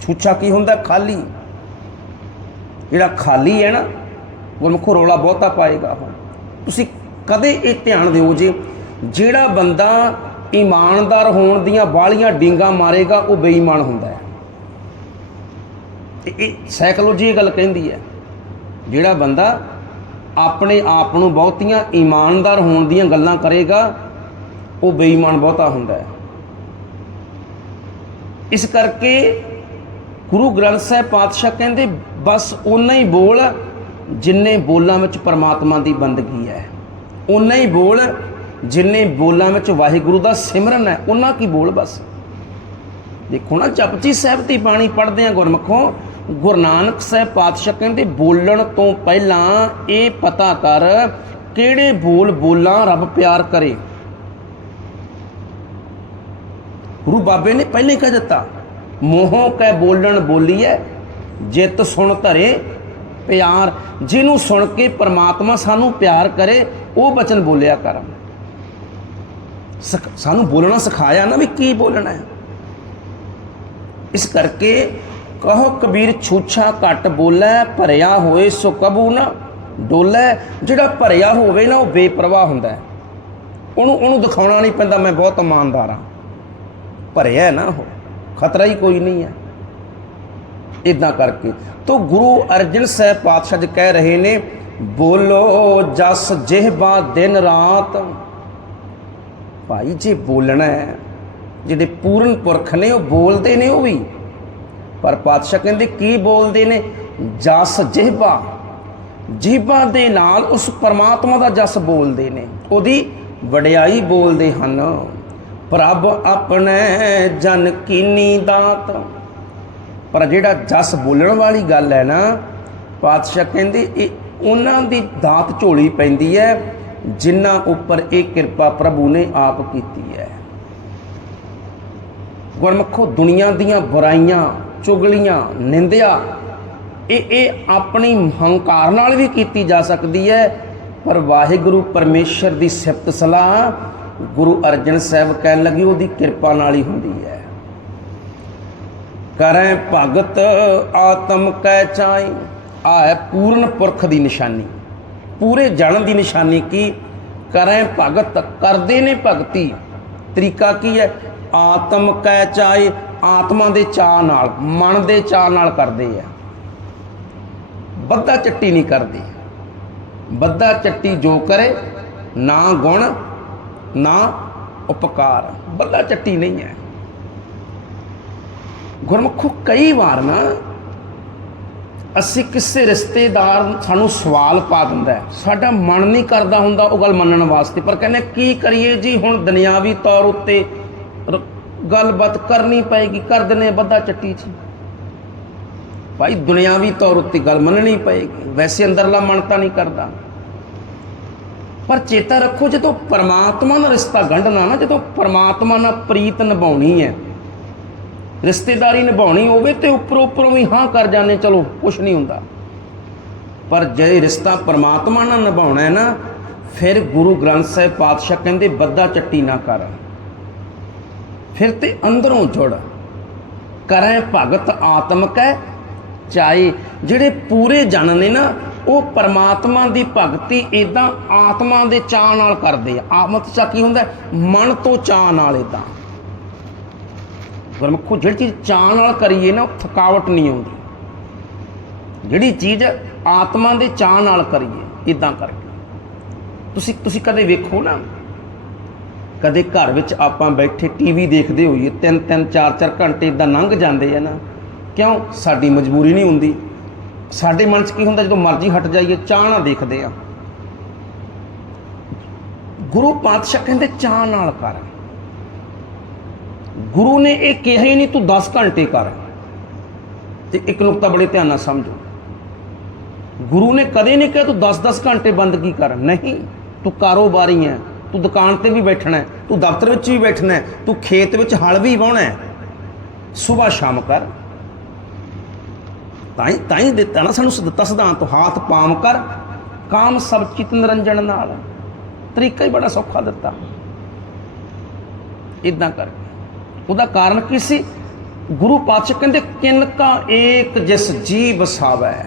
ਛੂਛਾ ਕੀ ਹੁੰਦਾ? ਖਾਲੀ। ਜਿਹੜਾ ਖਾਲੀ ਹੈ ਨਾ, ਗੁਰਮੁਖੋ ਰੋਲਾ ਬਹੁਤਾ ਪਾਏਗਾ ਉਹ। ਤੁਸੀਂ ਕਦੇ ਇਹ ਧਿਆਨ ਦਿਓ ਜੇ ਜਿਹੜਾ ਬੰਦਾ ਇਮਾਨਦਾਰ ਹੋਣ ਦੀਆਂ ਬਾਲੀਆਂ ਡਿੰਗਾ ਮਾਰੇਗਾ, ਉਹ ਬੇਈਮਾਨ ਹੁੰਦਾ ਹੈ। ਤੇ ਇਹ ਸਾਈਕੋਲੋਜੀ ਇਹ ਗੱਲ ਕਹਿੰਦੀ ਹੈ, ਜਿਹੜਾ ਬੰਦਾ ਆਪਣੇ ਆਪ ਨੂੰ ਬਹੁਤੀਆਂ ਇਮਾਨਦਾਰ ਹੋਣ ਦੀਆਂ ਗੱਲਾਂ ਕਰੇਗਾ, ਉਹ ਬੇਈਮਾਨ ਬਹੁਤਾ ਹੁੰਦਾ ਹੈ। ਇਸ ਕਰਕੇ ਗੁਰੂ ਗ੍ਰੰਥ ਸਾਹਿਬ ਪਾਤਸ਼ਾਹ ਕਹਿੰਦੇ, ਬਸ ਓਨਾ ਹੀ ਬੋਲ ਜਿੰਨੇ ਬੋਲਾਂ ਵਿੱਚ ਪਰਮਾਤਮਾ ਦੀ ਬੰਦਗੀ ਹੈ, ਓਨਾ ਹੀ ਬੋਲ ਜਿੰਨੇ ਬੋਲਾਂ ਵਿੱਚ ਵਾਹਿਗੁਰੂ ਦਾ ਸਿਮਰਨ ਹੈ ਉਹਨਾਂ ਕੀ ਬੋਲ ਬਸ। ਦੇਖੋ ਨਾ, ਜਪਜੀ ਸਾਹਿਬ ਦੀ ਬਾਣੀ ਪੜ੍ਹਦੇ ਆ ਗੁਰਮਖੋ, ਗੁਰੂ ਨਾਨਕ ਸਾਹਿਬ ਪਾਤਸ਼ਾਹ ਕਹਿੰਦੇ, ਬੋਲਣ ਤੋਂ ਪਹਿਲਾਂ ਇਹ ਪਤਾ ਕਰ ਕਿਹੜੇ ਬੋਲ ਬੋਲਾਂ ਰੱਬ ਪਿਆਰ ਕਰੇ। ਗੁਰੂ ਬਾਬੇ ਨੇ ਪਹਿਲੇ ਕਹਿ ਦਿੱਤਾ, ਮੋਹੋਂ ਕੈ ਬੋਲਣ ਬੋਲੀਐ, ਜਿਤ ਸੁਣ ਧਰੇ ਪਿਆਰ, ਜਿਹਨੂੰ ਸੁਣ ਕੇ ਪਰਮਾਤਮਾ ਸਾਨੂੰ ਪਿਆਰ ਕਰੇ, ਉਹ ਬਚਨ ਬੋਲਿਆ ਕਰ। ਸਾਨੂੰ ਬੋਲਣਾ ਸਿਖਾਇਆ ਨਾ ਵੀ ਕੀ ਬੋਲਣਾ ਹੈ। ਇਸ ਕਰਕੇ ਕਹੋ ਕਬੀਰ, ਛੂਛਾ ਘਟ ਬੋਲੇ, ਭਰਿਆ ਹੋਏ ਸੋ ਕਬੂ ਨਾ ਡੋਲੇ। ਜਿਹੜਾ ਭਰਿਆ ਹੋਵੇ ਨਾ, ਉਹ ਬੇਪਰਵਾਹ ਹੁੰਦਾ ਹੈ। ਉਹਨੂੰ ਉਹਨੂੰ ਦਿਖਾਉਣਾ ਨਹੀਂ ਪੈਂਦਾ, ਮੈਂ ਬਹੁਤ ਇਮਾਨਦਾਰ ਹਾਂ। ਭਰਿਆ ਨਾ ਉਹ ਖਤਰਾ ਹੀ ਕੋਈ ਨਹੀਂ ਹੈ। ਇਦਾਂ ਕਰਕੇ। ਤੋ ਗੁਰੂ ਅਰਜਨ ਸਾਹਿਬ ਪਾਤਸ਼ਾਹ ਜੀ ਕਹਿ ਰਹੇ ਨੇ, ਬੋਲੋ ਜਸ ਜਿਹਬਾ ਦਿਨ ਰਾਤ। ਭਾਈ ਜੇ ਬੋਲਣਾ ਹੈ, ਜਿਹੜੇ ਪੂਰਨ ਪੁਰਖ ਨੇ ਉਹ ਬੋਲਦੇ ਨੇ ਉਹ ਵੀ। ਪਰ ਪਾਤਸ਼ਾਹ ਕਹਿੰਦੇ ਕੀ ਬੋਲਦੇ ਨੇ? ਜਸ ਜਿਹਬਾ। ਜੀਬਾਂ ਦੇ ਨਾਲ ਉਸ ਪਰਮਾਤਮਾ ਦਾ ਜਸ ਬੋਲਦੇ ਨੇ, ਉਹਦੀ ਵਡਿਆਈ ਬੋਲਦੇ ਹਨ। ਪ੍ਰਭ ਆਪਣੇ ਜਨ ਕੀਨੀ ਦਾਤ। ਪਰ ਜਿਹੜਾ ਜਸ ਬੋਲਣ ਵਾਲੀ ਗੱਲ ਹੈ ਨਾ, ਪਾਤਸ਼ਾਹ ਕਹਿੰਦੇ ਇਹ ਉਹਨਾਂ ਦੀ ਦਾਤ ਝੋਲੀ ਪੈਂਦੀ ਹੈ, ਜਿਨ੍ਹਾਂ ਉੱਪਰ ਇਹ ਕਿਰਪਾ ਪ੍ਰਭੂ ਨੇ ਆਪ ਕੀਤੀ ਹੈ। ਗੁਰਮਖੋ, ਦੁਨੀਆ ਦੀਆਂ ਬੁਰਾਈਆਂ, ਚੁਗਲੀਆਂ, ਨਿੰਦਿਆ, ਇਹ ਇਹ ਆਪਣੀ ਹੰਕਾਰ ਨਾਲ ਵੀ ਕੀਤੀ ਜਾ ਸਕਦੀ ਹੈ, ਪਰ ਵਾਹਿਗੁਰੂ ਪਰਮੇਸ਼ਰ ਦੀ ਸਿਫਤ ਸਲਾਹ ਗੁਰੂ ਅਰਜਨ ਸਾਹਿਬ ਕਹਿਣ ਲੱਗੇ ਉਹਦੀ ਕਿਰਪਾ ਨਾਲ ਹੀ ਹੁੰਦੀ ਹੈ। ਕਰੈ ਭਗਤ ਆਤਮ ਕਹਿ ਚਾਈ। ਆ ਹੈ ਪੂਰਨ ਪੁਰਖ ਦੀ ਨਿਸ਼ਾਨੀ। ਪੂਰੇ ਜਨ ਦੀ ਨਿਸ਼ਾਨੀ ਕੀ? ਕਰੈ ਭਗਤ, ਕਰਦੇ ਨੇ ਭਗਤੀ। ਤਰੀਕਾ ਕੀ ਹੈ? ਆਤਮ ਕਹਿ ਚਾਈ, ਆਤਮਾ ਦੇ ਚਾਹ ਨਾਲ, ਮਨ ਦੇ ਚਾਹ ਨਾਲ ਕਰਦੇ ਆ। ਬੱਦਾ ਚੱਟੀ ਨਹੀਂ ਕਰਦੇ। ਬੱਦਾ ਚੱਟੀ ਜੋ ਕਰੇ, ਨਾ ਗੁਣ, ਨਾ ਉਪਕਾਰ। ਬੱਦਾ ਚੱਟੀ ਨਹੀਂ ਹੈ। ਗੁਰਮੁਖੋ ਕਈ ਵਾਰ ਨਾ ਅਸੀਂ ਕਿਸੇ ਰਿਸ਼ਤੇਦਾਰ ਸਾਨੂੰ ਸਵਾਲ ਪਾ ਦਿੰਦਾ ਸਾਡਾ ਮਨ ਨਹੀਂ ਕਰਦਾ ਹੁੰਦਾ ਉਹ ਗੱਲ ਮੰਨਣ ਵਾਸਤੇ। ਪਰ ਕਹਿੰਦੇ ਕੀ ਕਰੀਏ ਜੀ, ਹੁਣ ਦੁਨਿਆਵੀ ਤੌਰ ਉੱਤੇ ਗੱਲਬਾਤ ਕਰਨੀ ਪਏਗੀ, ਕਰ ਦਿੰਦੇ ਹਾਂ ਬੱਦਾ ਚੱਟੀ 'ਚ ਭਾਈ, ਦੁਨਿਆਵੀ ਤੌਰ ਉੱਤੇ ਗੱਲ ਮੰਨਣੀ ਪਏਗੀ। ਵੈਸੇ ਅੰਦਰਲਾ ਮਨ ਤਾਂ ਨਹੀਂ ਕਰਦਾ। ਪਰ ਚੇਤਾ ਰੱਖੋ, ਜਦੋਂ ਪਰਮਾਤਮਾ ਨਾਲ ਰਿਸ਼ਤਾ ਗੰਢਣਾ ਨਾ, ਜਦੋਂ ਪਰਮਾਤਮਾ ਨਾਲ ਪ੍ਰੀਤ ਨਿਭਾਉਣੀ ਹੈ ਰਿਸ਼ਤੇਦਾਰੀ ਨਿਭਾਉਣੀ ਹੋਵੇ ਤੇ ਉੱਪਰੋਂ ਉੱਪਰੋਂ ਵੀ ਹਾਂ ਕਰ ਜਾਂਦੇ, ਚਲੋ ਕੁਝ ਨਹੀਂ ਹੁੰਦਾ। ਪਰ ਜੇ ਰਿਸ਼ਤਾ ਪਰਮਾਤਮਾ ਨਾਲ ਨਿਭਾਉਣਾ ਹੈ ਨਾ, ਫਿਰ ਗੁਰੂ ਗ੍ਰੰਥ ਸਾਹਿਬ ਪਾਤਸ਼ਾਹ ਕਹਿੰਦੇ ਬੱਦਾ ਚੱਟੀ ਨਾ ਕਰ। ਫਿਰ ਤੇ ਅੰਦਰੋਂ ਜੁੜ। ਕਰੈ ਭਗਤ ਆਤਮਕ ਹੈ, ਚਾਹੇ ਜਿਹੜੇ ਪੂਰੇ ਜਨ ਨੇ ਨਾ, ਉਹ ਪਰਮਾਤਮਾ ਦੀ ਭਗਤੀ ਇਦਾਂ ਆਤਮਾ ਦੇ ਚਾਹ ਨਾਲ ਕਰਦੇ ਆ। ਆਤਮਤ ਚਾ ਕੀ ਹੁੰਦਾ? ਮਨ ਤੋਂ ਚਾਹ ਨਾਲ ਇਦਾਂ ਗੁਰਮੁਖੋ ਜਿਹੜੀ ਚੀਜ਼ ਚਾਹ ਨਾਲ ਕਰੀਏ ਨਾ, ਉਹ ਥਕਾਵਟ ਨਹੀਂ ਆਉਂਦੀ। ਜਿਹੜੀ ਚੀਜ਼ ਆਤਮਾ ਦੇ ਚਾਹ ਨਾਲ ਕਰੀਏ ਇਦਾਂ ਕਰਕੇ। ਤੁਸੀਂ ਤੁਸੀਂ ਕਦੇ ਵੇਖੋ ਨਾ, ਕਦੇ ਘਰ ਵਿੱਚ ਆਪਾਂ ਬੈਠੇ ਟੀਵੀ ਦੇਖਦੇ ਹੋਈਏ, ਤਿੰਨ ਤਿੰਨ, ਚਾਰ ਚਾਰ ਘੰਟੇ ਇਦਾਂ ਲੰਘ ਜਾਂਦੇ ਆ ਨਾ, ਕਿਉਂ? ਸਾਡੀ ਮਜਬੂਰੀ ਨਹੀਂ ਹੁੰਦੀ। ਸਾਡੇ ਮਨ 'ਚ ਕੀ ਹੁੰਦਾ, ਜਦੋਂ ਮਰਜ਼ੀ ਹਟ ਜਾਈਏ, ਚਾਹ ਨਾਲ ਦੇਖਦੇ ਆ। ਗੁਰੂ ਪਾਤਸ਼ਾਹ ਕਹਿੰਦੇ, ਚਾਹ ਨਾਲ ਕਰ। ਗੁਰੂ ਨੇ ਇਹ ਕਿਹਾ ਹੀ ਨਹੀਂ, ਤੂੰ 10 ਘੰਟੇ ਕਰ। ਤੇ ਇੱਕ ਨੁਕਤਾ ਬੜੇ ਧਿਆਨ ਨਾਲ ਸਮਝੋ। ਗੁਰੂ ਨੇ ਕਦੇ ਨਹੀਂ ਕਿਹਾ ਤੂੰ 10-10 ਘੰਟੇ ਬੰਦਗੀ ਕਰ। ਨਹੀਂ, ਤੂੰ ਕਾਰੋਬਾਰੀ ਹੈ ਤੂੰ ਦੁਕਾਨ ਤੇ ਵੀ ਬੈਠਣਾ ਹੈ ਤੂੰ ਦਫ਼ਤਰ ਵਿੱਚ ਵੀ ਬੈਠਣਾ ਹੈ ਤੂੰ ਖੇਤ ਵਿੱਚ ਹਲ ਵੀ ਵਾਹੁਣਾ ਹੈ ਸਵੇਰ ਸ਼ਾਮ ਕਰ। ਤਾਂ ਹੀ ਤਾਂ ਹੀ ਦਿੱਤਾ ਨਾ ਸਾਨੂੰ ਦਿੱਤਾ ਸਿਧਾਂਤ। ਹਾਥ ਪਾਮ ਕਰ। ਕਾਮ ਸਭ ਚਿਤ ਨਿਰੰਜਨ ਨਾਲ। ਤਰੀਕਾ ਹੀ ਬੜਾ ਸੌਖਾ ਦਿੱਤਾ। ਇਦਾਂ ਕਰ। ਉਹਦਾ ਕਾਰਨ ਕੀ ਸੀ? ਗੁਰੂ ਪਾਤਸ਼ਾਹ ਕਹਿੰਦੇ ਕਿਨਕਾ ਏਕ ਜਿਸ ਜੀ ਵਸਾਵੈ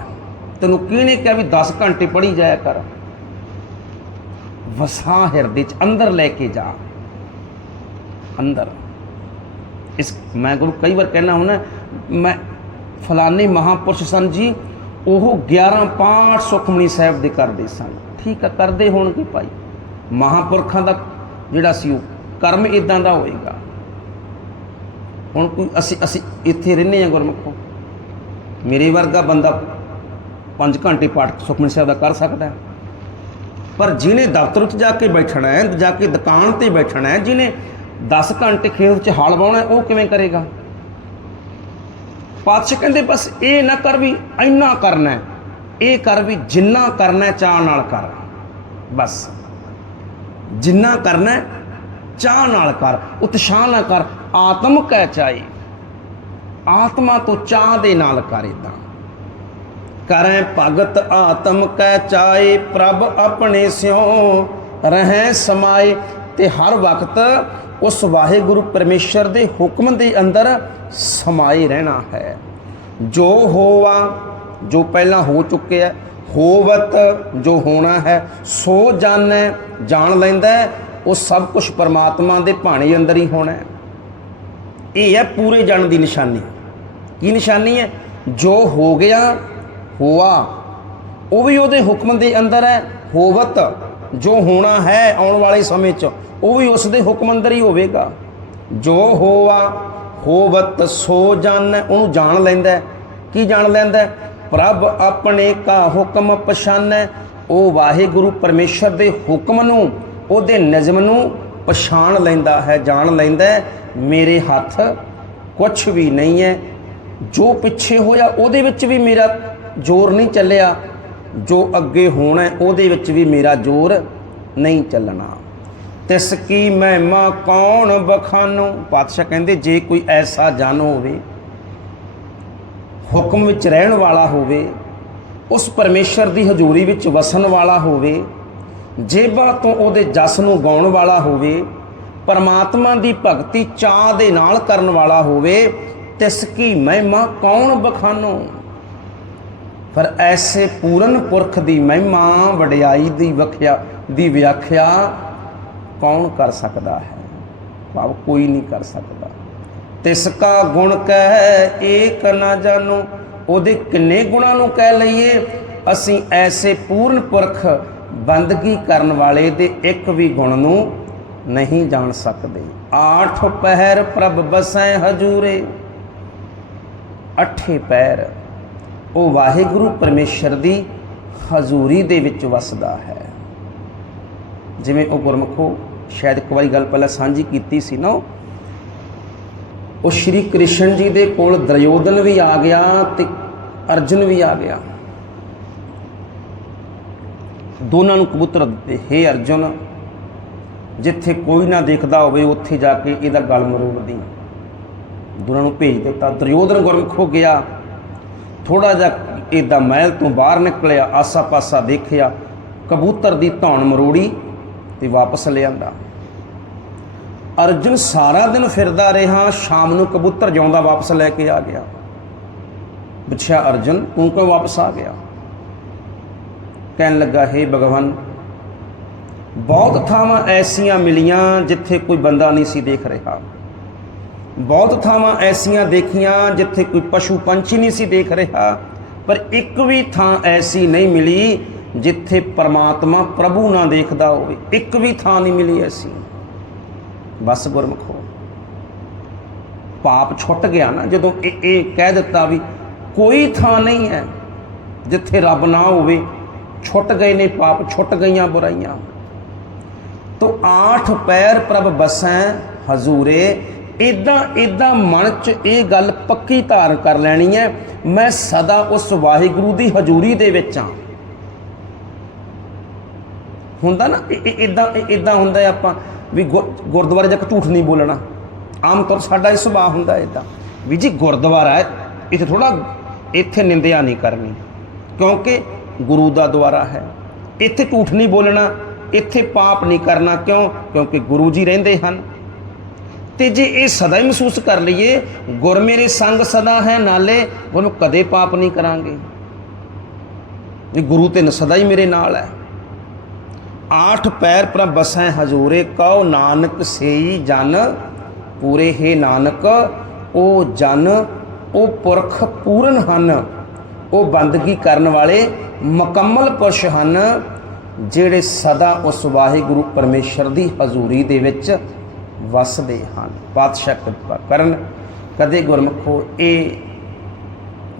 ਤੈਨੂੰ ਕਿਹਨੇ ਕਿਹਾ ਵੀ 10 ਘੰਟੇ ਪੜ੍ਹੀ ਜਾਇਆ ਕਰ। ਵਸਾ ਹਿਰਦੇ ਚ ਅੰਦਰ ਲੈ ਕੇ ਜਾ। ਅੰਦਰ। ਇਸ ਮੈਂ ਗੁਰੂ ਕਈ ਵਾਰ ਕਹਿਣਾ ਹੁੰਦਾ ਮੈਂ ਫਲਾਨੇ ਮਹਾਪੁਰਸ਼ ਸਨ ਜੀ, ਉਹ 11 ਪਾਠ ਸੁਖਮਨੀ ਸਾਹਿਬ ਦੇ ਕਰਦੇ ਸਨ। ਠੀਕ ਆ, ਕਰਦੇ ਹੋਣਗੇ ਭਾਈ। ਮਹਾਪੁਰਖਾਂ ਦਾ ਜਿਹੜਾ ਸੀ ਉਹ ਕਰਮ ਇਦਾਂ ਦਾ ਹੋਏਗਾ। ਹੁਣ ਕੋਈ ਅਸੀਂ ਅਸੀਂ ਇੱਥੇ ਰਹਿੰਦੇ ਆ ਗੁਰਮੁਖੋ ਮੇਰੇ ਵਰਗਾ ਬੰਦਾ 5 ਘੰਟੇ ਪਾਠ ਸੁਖਮਨੀ ਸਾਹਿਬ ਦਾ ਕਰ ਸਕਦਾ ਪਰ ਜਿਹਨੇ ਦਫ਼ਤਰ ਵਿੱਚ ਜਾ ਕੇ ਬੈਠਣਾ ਹੈ, ਜਾ ਕੇ ਦੁਕਾਨ ਤੇ ਬੈਠਣਾ ਹੈ, ਜਿਹਨੇ 10 ਘੰਟੇ ਖੇਤ ਵਿੱਚ ਹਲ ਵਾਉਣਾ ਉਹ ਕਿਵੇਂ ਕਰੇਗਾ? ਪਾਤਸ਼ਾਹ ਕਹਿੰਦੇ, ਬਸ ਇਹ ਨਾ ਕਰ ਵੀ ਇੰਨਾ ਕਰਨਾ ਇਹ ਕਰ ਵੀ ਜਿੰਨਾ ਕਰਨਾ ਚਾਹ ਨਾਲ ਕਰ। ਬਸ। ਜਿੰਨਾ ਕਰਨਾ ਚਾਹ ਨਾਲ ਕਰ, ਉਤਸ਼ਾਹ ਨਾਲ ਕਰ ਆਤਮ ਕੈ ਚਾਹੀ। ਆਤਮਾ ਤੋਂ ਚਾਹ ਦੇ ਨਾਲ ਕਰ ਇਦਾਂ ਕਰੈ ਭਗਤ ਆਤਮ ਕੈ ਚਾਏ ਪ੍ਰਭ ਆਪਣੇ ਸਿਉ ਰਹੈ ਸਮਾਏ। ਤੇ ਹਰ ਵਕਤ ਉਸ ਵਾਹਿਗੁਰੂ ਪਰਮੇਸ਼ਰ ਦੇ ਹੁਕਮ ਦੇ ਅੰਦਰ ਸਮਾਏ ਰਹਿਣਾ ਹੈ। ਜੋ ਹੋਵਾ ਜੋ ਪਹਿਲਾਂ ਹੋ ਚੁੱਕਿਆ ਹੋਵਤ ਜੋ ਹੋਣਾ ਹੈ, ਸੋ ਜਾਣੈ, ਜਾਣ ਲੈਂਦਾ ਉਹ ਸਭ ਕੁਝ ਪਰਮਾਤਮਾ ਦੇ ਭਾਣੇ ਅੰਦਰ ਹੀ ਹੋਣਾ ਹੈ। ਇਹ ਹੈ ਪੂਰੇ ਜਨ ਦੀ ਨਿਸ਼ਾਨੀ। ਕੀ ਨਿਸ਼ਾਨੀ ਹੈ? ਜੋ ਹੋ ਗਿਆ, ਹੋਆ। ਉਹ ਵੀ ਉਹਦੇ ਹੁਕਮ ਦੇ ਅੰਦਰ ਹੈ, ਹੋਵਤ। ਜੋ ਹੋਣਾ ਹੈ ਆਉਣ ਵਾਲੇ ਸਮੇਂ 'ਚ, ਉਹ ਵੀ ਉਸ ਦੇ ਹੁਕਮ ਅੰਦਰ ਹੀ ਹੋਵੇਗਾ। ਜੋ ਹੋਆ, ਹੋਵਤ, ਸੋ ਜਾਣੈ ਉਹਨੂੰ ਜਾਣ ਲੈਂਦਾ ਕੀ ਜਾਣ ਲੈਂਦਾ ਪ੍ਰਭ ਆਪਣੇ ਕਾ ਹੁਕਮ ਪਛਾਨੈ, ਉਹ ਵਾਹਿਗੁਰੂ ਪਰਮੇਸ਼ਰ ਦੇ ਹੁਕਮ ਨੂੰ, ਉਹਦੇ ਨਿਯਮ ਨੂੰ ਪਛਾਣ ਲੈਂਦਾ ਹੈ, ਜਾਣ ਲੈਂਦਾ ਮੇਰੇ ਹੱਥ ਕੁਝ ਵੀ ਨਹੀਂ ਹੈ। ਜੋ ਪਿੱਛੇ ਹੋਇਆ, ਉਹਦੇ ਵਿੱਚ ਵੀ ਮੇਰਾ ਜ਼ੋਰ ਨਹੀਂ ਚੱਲਿਆ। ਜੋ ਅੱਗੇ ਹੋਣਾ ਉਹਦੇ ਵਿੱਚ ਵੀ ਮੇਰਾ ਜ਼ੋਰ ਨਹੀਂ ਚੱਲਣਾ। ਤਿਸ ਕੀ ਮਹਿਮਾ ਕੌਣ ਬਖਾਨੋ? ਪਾਤਸ਼ਾਹ ਕਹਿੰਦੇ, ਜੇ ਕੋਈ ਐਸਾ ਜਨ ਹੋਵੇ, ਹੁਕਮ ਵਿੱਚ ਰਹਿਣ ਵਾਲਾ ਹੋਵੇ, ਉਸ ਪਰਮੇਸ਼ਰ ਦੀ ਹਜ਼ੂਰੀ ਵਿੱਚ ਵਸਣ ਵਾਲਾ ਹੋਵੇ, ਜੇਬਾਂ ਤੋਂ ਉਹਦੇ ਜਸ ਨੂੰ ਗਾਉਣ ਵਾਲਾ ਹੋਵੇ ਪਰਮਾਤਮਾ ਦੀ ਭਗਤੀ ਚਾਹ ਦੇ ਨਾਲ ਕਰਨ ਵਾਲਾ ਹੋਵੇ, ਤਿਸ ਕੀ ਮਹਿਮਾ ਕੌਣ ਬਖਾਨੋ? ਪਰ ਐਸੇ ਪੂਰਨ ਪੁਰਖ ਦੀ ਮਹਿਮਾ, ਵਡਿਆਈ ਦੀ ਵਖਿਆ, ਦੀ ਵਿਆਖਿਆ ਕੌਣ ਕਰ ਸਕਦਾ ਹੈ? ਭਾਵ ਕੋਈ ਨਹੀਂ ਕਰ ਸਕਦਾ। ਤਿਸ ਕਾ ਗੁਣ ਕਹਿ ਏਕ ਨਾ ਜਾਣੋ, ਉਹਦੇ ਕਿੰਨੇ ਗੁਣਾਂ ਨੂੰ ਕਹਿ ਲਈਏ? ਅਸੀਂ ਐਸੇ ਪੂਰਨ ਪੁਰਖ, ਬੰਦਗੀ ਕਰਨ ਵਾਲੇ ਦੇ ਇੱਕ ਵੀ ਗੁਣ ਨੂੰ ਨਹੀਂ ਜਾਣ ਸਕਦੇ। ਆਠ ਪਹਿਰ ਪ੍ਰਭ ਬਸੈ ਹਜੂਰੇ, ਅਠੇ ਪੈਰ, ਉਹ ਵਾਹਿਗੁਰੂ ਪਰਮੇਸ਼ਰ ਦੀ ਹਜ਼ੂਰੀ ਦੇ ਵਿੱਚ ਵਸਦਾ ਹੈ। ਜਿਵੇਂ ਉਹ ਗੁਰਮਖੋ, ਸ਼ਾਇਦ ਇੱਕ ਵਾਰੀ ਗੱਲ ਪਹਿਲਾਂ ਸਾਂਝੀ ਕੀਤੀ ਸੀ ਨਾ, ਉਹ ਸ਼੍ਰੀ ਕ੍ਰਿਸ਼ਨ ਜੀ ਦੇ ਕੋਲ ਦਰਯੋਧਨ ਵੀ ਆ ਗਿਆ ਤੇ ਅਰਜੁਨ ਵੀ ਆ ਗਿਆ। ਦੋਨਾਂ ਨੂੰ ਕਬੂਤਰ ਦਿੱਤੇ, ਹੇ ਅਰਜੁਨ ਜਿੱਥੇ ਕੋਈ ਨਾ ਦੇਖਦਾ ਹੋਵੇ, ਉੱਥੇ ਜਾ ਕੇ ਇਹਦਾ ਗਲ ਮਰੋੜਦੀ ਦੀ। ਨੂੰ ਭੇਜ ਦਿੱਤਾ। ਦਰਯੋਧਨ ਗੁਰਮੁਖ ਹੋ ਗਿਆ। ਥੋੜਾ ਜਿਹਾ ਇਹਦਾ ਮਹਿਲ ਤੋਂ ਬਾਹਰ ਨਿਕਲਿਆ ਆਸਾ ਪਾਸਾ ਦੇਖਿਆ। ਕਬੂਤਰ ਦੀ ਧੌਣ ਮਰੋੜੀ ਤੇ ਵਾਪਸ ਲਿਆਂਦਾ ਅਰਜੁਨ ਸਾਰਾ ਦਿਨ ਫਿਰਦਾ ਰਿਹਾ। ਸ਼ਾਮ ਨੂੰ ਕਬੂਤਰ ਜਿਉਂਦਾ ਵਾਪਸ ਲੈ ਕੇ ਆ ਗਿਆ। ਪੁੱਛਿਆ, ਅਰਜੁਨ, ਤੂੰ ਕਿਉਂ ਵਾਪਸ ਆ ਗਿਆ? ਕਹਿਣ ਲੱਗਾ, ਹੈ ਭਗਵਾਨ ਬਹੁਤ ਥਾਵਾਂ ਐਸੀਆਂ ਮਿਲੀਆਂ ਜਿੱਥੇ ਕੋਈ ਬੰਦਾ ਨਹੀਂ ਸੀ ਦੇਖ ਰਿਹਾ। ਬਹੁਤ ਥਾਵਾਂ ਐਸੀਆਂ ਦੇਖੀਆਂ ਜਿੱਥੇ ਕੋਈ ਪਸ਼ੂ ਪੰਛੀ ਨਹੀਂ ਸੀ ਦੇਖ ਰਿਹਾ। ਪਰ ਇੱਕ ਵੀ ਥਾਂ ਐਸੀ ਨਹੀਂ ਮਿਲੀ ਜਿੱਥੇ ਪਰਮਾਤਮਾ ਪ੍ਰਭੂ ਨਾ ਦੇਖਦਾ ਹੋਵੇ। ਇੱਕ ਵੀ ਥਾਂ ਨਹੀਂ ਮਿਲੀ ਐਸੀ। ਬਸ ਗੁਰਮਖੋ, ਪਾਪ ਛੁੱਟ ਗਿਆ ਨਾ ਜਦੋਂ ਇਹ ਇਹ ਕਹਿ ਦਿੱਤਾ ਵੀ ਕੋਈ ਥਾਂ ਨਹੀਂ ਹੈ ਜਿੱਥੇ ਰੱਬ ਨਾ ਹੋਵੇ। ਛੁੱਟ ਗਏ ਨੇ ਪਾਪ, ਛੁੱਟ ਗਈਆਂ ਬੁਰਾਈਆਂ। ਤੋ ਆਠ ਪੈਰ ਪ੍ਰਭ ਬਸੈ, ਹਜ਼ੂਰੇ ਇਦਾਂ ਇਦਾਂ ਮਨ ਚ ਇਹ ਗੱਲ ਪੱਕੀ ਧਾਰਨ ਕਰ ਲੈਣੀ ਹੈ ਮੈਂ ਸਦਾ ਉਸ ਵਾਹਿਗੁਰੂ ਦੀ ਹਜ਼ੂਰੀ ਦੇ ਵਿੱਚ ਹਾਂ ਹੁੰਦਾ ਨਾ ਇਦਾਂ ਇਦਾਂ ਹੁੰਦਾ ਆਪਾਂ, ਵੀ ਗੁਰ- ਗੁਰਦੁਆਰੇ ਜਾ ਕੇ ਝੂਠ ਨਹੀਂ ਬੋਲਣਾ। ਆਮ ਤੌਰ ਸਾਡਾ ਇਹ ਸੁਭਾਅ ਹੁੰਦਾ ਇਦਾਂ ਵੀ ਜੀ ਗੁਰਦੁਆਰਾ ਹੈ ਇੱਥੇ ਥੋੜਾ ਇੱਥੇ ਨਿੰਦਿਆ ਨਹੀਂ ਕਰਨੀ, ਕਿਉਂਕਿ ਗੁਰੂ ਦਾ ਦੁਆਰਾ ਹੈ। ਇੱਥੇ ਝੂਠ ਨਹੀਂ ਬੋਲਣਾ ਇੱਥੇ ਪਾਪ ਨਹੀਂ ਕਰਨਾ ਕਿਉਂ? ਕਿਉਂਕਿ ਗੁਰੂ ਜੀ ਰਹਿੰਦੇ ਹਨ। ਤੇ ਜੇ ਇਹ ਸਦਾ ਹੀ ਮਹਿਸੂਸ ਕਰ ਲਈਏ, ਗੁਰ ਮੇਰੇ ਸੰਗ ਸਦਾ ਹੈ ਨਾਲੇ, ਉਹਨੂੰ ਕਦੇ ਪਾਪ ਨਹੀਂ ਕਰਾਂਗੇ। ਇਹ ਗੁਰੂ ਤੇ ਸਦਾ ਹੀ ਮੇਰੇ ਨਾਲ ਹੈ। ਆਠ ਪੈਰ ਪਰ ਬਸੈ ਹਜ਼ੂਰੇ ਕਉ, ਨਾਨਕ ਸੇਈ ਜਨ, ਪੂਰੇ ਹੈ ਨਾਨਕ ਉਹ ਜਨ ਉਹ ਪੁਰਖ ਪੂਰਨ ਹਨ। ਉਹ ਬੰਦਗੀ ਕਰਨ ਵਾਲੇ ਮੁਕੰਮਲ ਪੁਰਸ਼ ਹਨ। ਜਿਹੜੇ ਸਦਾ ਉਸ ਵਾਹਿਗੁਰੂ ਪਰਮੇਸ਼ਰ ਦੀ ਹਜ਼ੂਰੀ ਦੇ ਵਿੱਚ ਵਸਦੇ ਹਨ। ਪਾਤਸ਼ਾਹ ਕਿਰਪਾ ਕਰਨ, ਕਦੇ ਗੁਰਮਖੋ, ਇਹ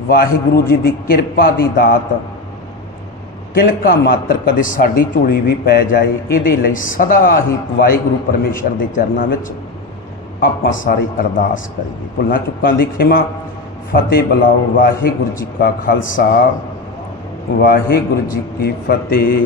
ਵਾਹਿਗੁਰੂ ਜੀ ਦੀ ਕਿਰਪਾ ਦੀ ਦਾਤ ਕਿਲਕਾ ਮਾਤਰ ਕਦੇ ਸਾਡੀ ਝੋਲੀ ਵੀ ਪੈ ਜਾਏ, ਇਹਦੇ ਲਈ ਸਦਾ ਹੀ ਵਾਹਿਗੁਰੂ ਪਰਮੇਸ਼ਰ ਦੇ ਚਰਨਾਂ ਵਿੱਚ ਆਪਾਂ ਸਾਰੀ ਅਰਦਾਸ ਕਰੀਏ। ਭੁੱਲਾਂ ਚੁੱਕਾਂ ਦੀ ਖਿਮਾ, ਫਤਿਹ ਬੁਲਾਓ ਵਾਹਿਗੁਰੂ ਜੀ ਕਾ ਖਾਲਸਾ, ਵਾਹਿਗੁਰੂ ਜੀ ਕੀ ਫਤਿਹ।